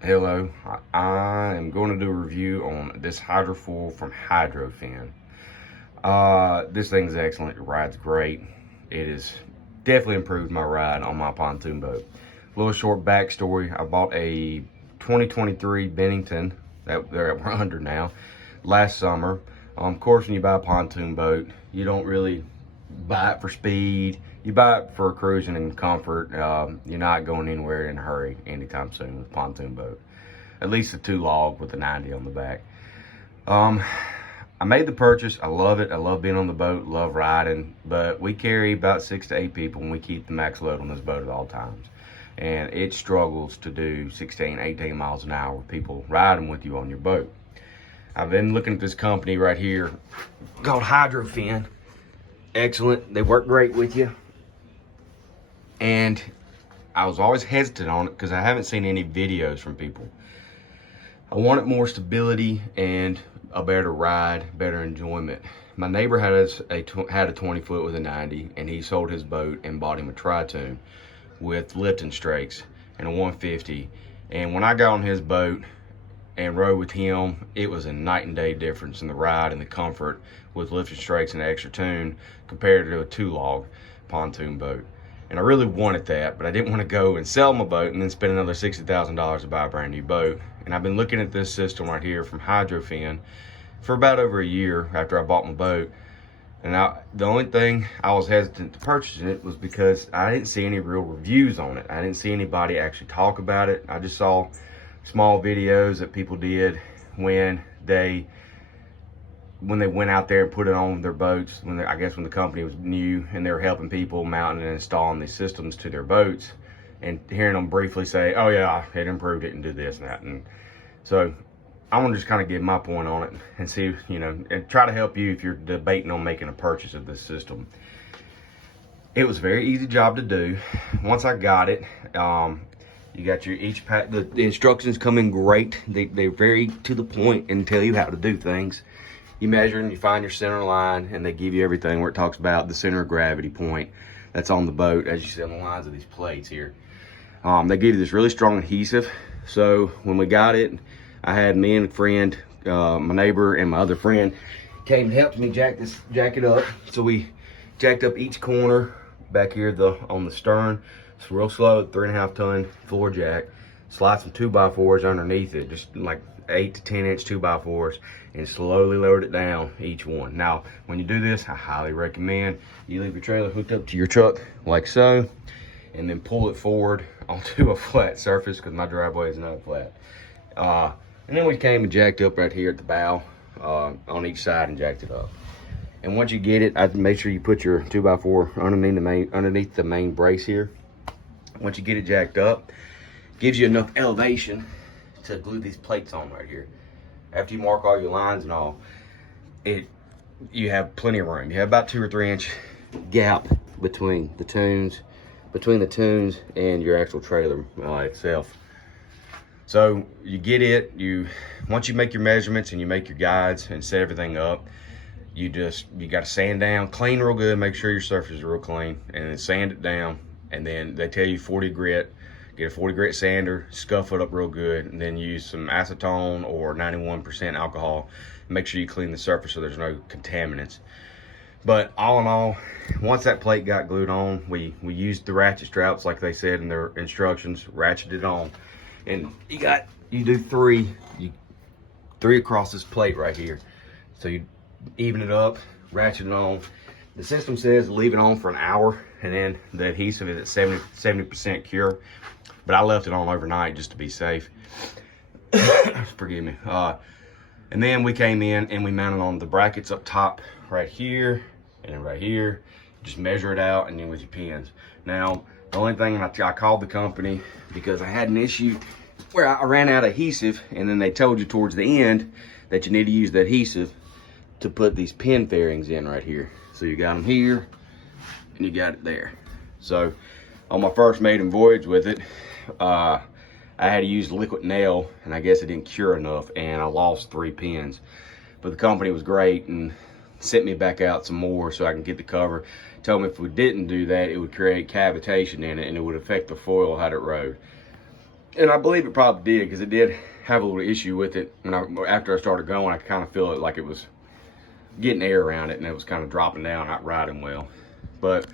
Hello, I am going to do a review on this hydrofoil from Hydrofin. This thing is excellent. It rides great. It has definitely improved my ride on my pontoon boat. A little short backstory. I bought a 2023 Bennington that they're at 100 now last summer. Of course, when you buy a pontoon boat, you don't really buy it for speed. You buy it for cruising and comfort. You're not going anywhere in a hurry anytime soon with a pontoon boat. At least a 2 log with a 90 on the back. I made the purchase. I love it. I love being on the boat, love riding, but we carry about 6 to 8 people and we keep the max load on this boat at all times. And it struggles to do 16, 18 miles an hour with people riding with you on your boat. I've been looking at this company right here called Hydrofin. Excellent. They work great with you. And I was always hesitant on it because I haven't seen any videos from people. I wanted more stability and a better ride, better enjoyment. My neighbor had a 20 foot with a 90, and he sold his boat and bought him a Tritoon with lifting strakes and a 150. And when I got on his boat and rode with him, it was a night and day difference in the ride and the comfort with lifting strakes and an extra tune compared to a 2 log pontoon boat. And I really wanted that, but I didn't want to go and sell my boat and then spend another $60,000 to buy a brand new boat. And I've been looking at this system right here from Hydrofin for about over a year after I bought my boat. And the only thing I was hesitant to purchasing it was because I didn't see any real reviews on it. I didn't see anybody actually talk about it. I just saw small videos that people did when they went out there and put it on their boats, I guess when the company was new and they were helping people mounting and installing these systems to their boats, and hearing them briefly say, oh yeah, it improved it and did this and that. And so I want to just kind of give my point on it and see, and try to help you if you're debating on making a purchase of this system. It was a very easy job to do. Once I got it, you got your each pack, the instructions come in great. They're very to the point and tell you how to do things. You measure and you find your center line, and they give you everything where it talks about the center of gravity point that's on the boat, as you see on the lines of these plates here. They give you this really strong adhesive. So when we got it, I had me and a friend, my neighbor and my other friend came and helped me jack it up. So we jacked up each corner back here on the stern. It's real slow, 3.5 ton floor jack. Slide some 2x4s underneath it, just like 8 to 10 inch 2x4s, and slowly lowered it down each one. Now, when you do this, I highly recommend you leave your trailer hooked up to your truck like so, and then pull it forward onto a flat surface, because my driveway is not flat. And then we came and jacked up right here at the bow on each side and jacked it up. And once you get it, I'd make sure you put your 2x4 underneath the main brace here. Once you get it jacked up, gives you enough elevation to glue these plates on right here. After you mark all your lines and all, you have plenty of room. You have about 2 or 3 inch gap between the tunes and your actual trailer itself. So you get it, once you make your measurements and you make your guides and set everything up, you got to sand down, clean real good, make sure your surface is real clean, and then sand it down. And then they tell you 40 grit. Get a 40 grit sander, scuff it up real good, and then use some acetone or 91% alcohol. Make sure you clean the surface so there's no contaminants. But all in all, once that plate got glued on, we used the ratchet straps like they said in their instructions, ratcheted it on. And you do three across this plate right here. So you even it up, ratchet it on. The system says leave it on for an hour, and then the adhesive is at 70% cure. But I left it on overnight just to be safe. Forgive me. And then we came in and we mounted on the brackets up top right here and then right here. Just measure it out, and then with your pins. Now, the only thing I called the company because I had an issue where I ran out of adhesive, and then they told you towards the end that you need to use the adhesive to put these pin fairings in right here. So you got them here and you got it there. So on my first maiden voyage with it, I had to use liquid nail, and I guess it didn't cure enough, and I lost 3 pins. But the company was great and sent me back out some more so I can get the cover. Told me if we didn't do that, it would create cavitation in it and it would affect the foil how it rode. And I believe it probably did, because it did have a little issue with it. After I started going, I kind of feel it like it was getting air around it, and it was kind of dropping down, not riding well. But